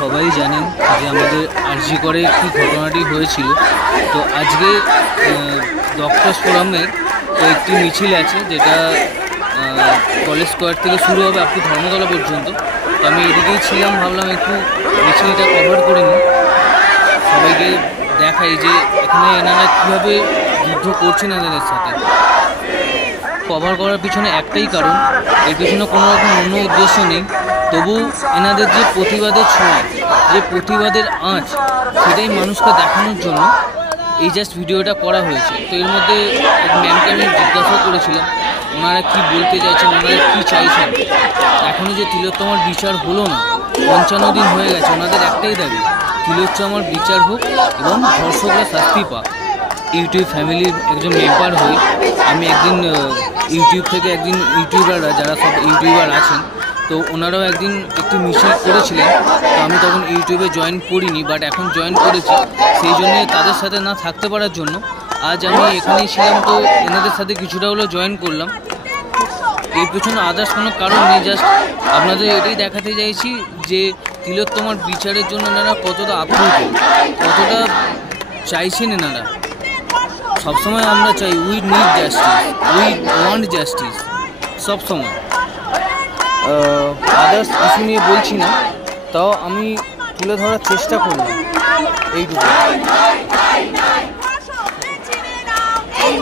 সবাই জানেন যে আমাদের আরজি করে কি ঘটনাটি হয়েছিল। তো আজকে ডক্টরস ফোরামের একটি মিছিল আছে, যেটা কলেজ স্কোয়ার থেকে শুরু হবে আপনি ধর্মতলা পর্যন্ত। তো আমি এদিকেই ছিলাম, ভাবলাম একটু মিছিলটা কভার করে নিই, সবাইকে দেখাই যে এখানে এনারা কীভাবে যুদ্ধ করছেন এনাদের সাথে। কভার করার পিছনে একটাই কারণ, এর পিছনে কোনো রকম অন্য উদ্দেশ্য নেই। তবু এনাদের যে প্রতিবাদের ছোঁয়া, যে প্রতিবাদের আঁচ, সেটাই মানুষকে দেখানোর জন্য এই জাস্ট ভিডিওটা করা হয়েছে। তো এর মধ্যে ম্যামকে আমি জিজ্ঞাসা করেছিলাম ওনারা কি বলতে চাইছেন, ওনারা কী চাইছেন। এখনও যে তিলোত্তমার বিচার হলো না, 55 দিন হয়ে গেছে, ওনাদের একটাই দাবি তিলোত্তমার বিচার হোক এবং ধর্ষকরা শাস্তি পাক। ইউটিউব ফ্যামিলির একজন মেম্বার হয়ে আমি একদিন ইউটিউব থেকে ইউটিউবাররা যারা সব ইউটিউবার আছেন, তো ওনারাও একদিন একটি মিছিল করেছিলেন। তো আমি তখন ইউটিউবে জয়েন করিনি, বাট এখন জয়েন করেছি। সেই জন্যে তাদের সাথে না থাকতে পারার জন্য আজ আমি এখানেই ছিলাম। তো এনাদের সাথে কিছুটা হলেও জয়েন করলাম। এর পেছনে আদার্স কোনো কারণ নেই, জাস্ট আপনাদের এটাই দেখাতে চাইছি যে তিলোত্তমার বিচারের জন্য এনারা কতটা আপ্লুত, কতটা চাইছেন এনারা। সবসময় আমরা চাই we need justice, we want justice সবসময়। আদার্স কিছু নিয়ে বলছি না, তাও আমি তুলে ধরার চেষ্টা করলাম এইটুকু। Hey,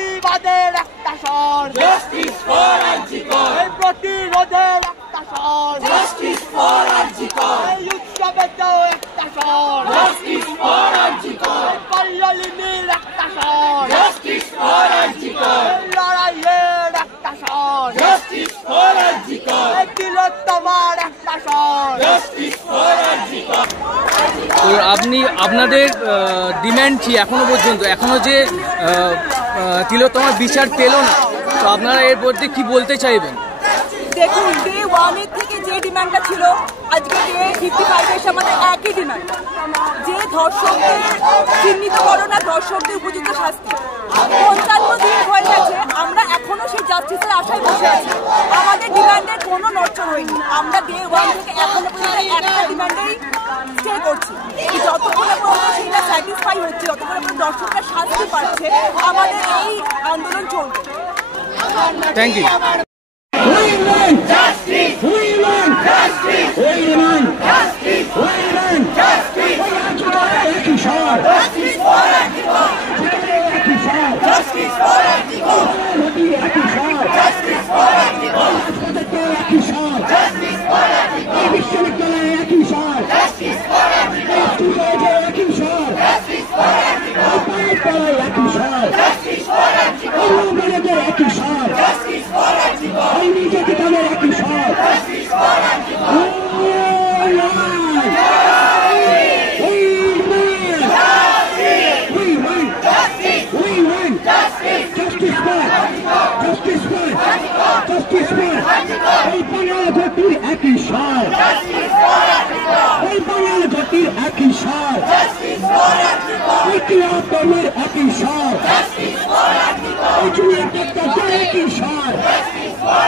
প্রতিবাদের একটা স্বর, জাস্টিস ফর আরজিকর, এই প্রতিরোধের একটা স্বর, জাস্টিস ফর আরজিকর, এই উৎসবের একটা স্বর, জাস্টিস ফর আরজিকর, এই কল্যাণীর একটা স্বর, জাস্টিস ফর আরজিকর, এই লড়াইয়ের একটা স্বর, জাস্টিস ফর আরজিকর, এই তিলোত্তমার একটা স্বর, জাস্টিস ফর আরজিকর। তো আপনাদের ডিম্যান্ড কি এখনো পর্যন্ত? এখনো যে তিলোত্তমার বিচার পেল না, তো আপনারা এর মধ্যে কি বলতে চাইবেন? দেখুন, ডে 1 থেকে যে ডিমান্ডটা ছিল, আজকে ডে 55 এসে আমাদের একই ডিমান্ড, যে ধর্ষকদের চিহ্নিতকরণ আর ধর্ষকদের উপযুক্ত শাস্তি। 55 দিন হয়ে গেছে, আমরা এখনো সেই জাস্টিসের আশায় বসে আছি। আমাদের ডিমান্ডের কোনো নড়চড় হয়নি। আমরা ডে 1 থেকে এখনো পর্যন্ত একটা ডিমান্ডেই স্টে করছি। যতক্ষণ পর্যন্ত সেটা স্যাটিসফাই হচ্ছে, যতক্ষণ পর্যন্ত দর্শকরা শাস্তি পাচ্ছে, আমাদের এই আন্দোলন চলবে। Thank you. We want justice. We want justice. We want justice. We want justice. Justice for Antigua. Justice for Antigua. Justice for Antigua. Justice for Antigua. Justice for Antigua. Justice for Antigua. Justice for Antigua. Justice for Antigua. Justice for Antigua. Justice for Antigua. I need to get on the lucky shot. Justice for Antigua. We win. Justice. We win. Justice. Justice for Justice for Justice for এই বাঙাল জাতির একই স্বর। Justice for Antigua. এই বাঙাল জাতির একই স্বর। Justice for Antigua. এই তিলোত্তমার একই স্বর। Justice for Antigua. এই জুনিয়র ডাক্তারদের একই স্বর। Justice for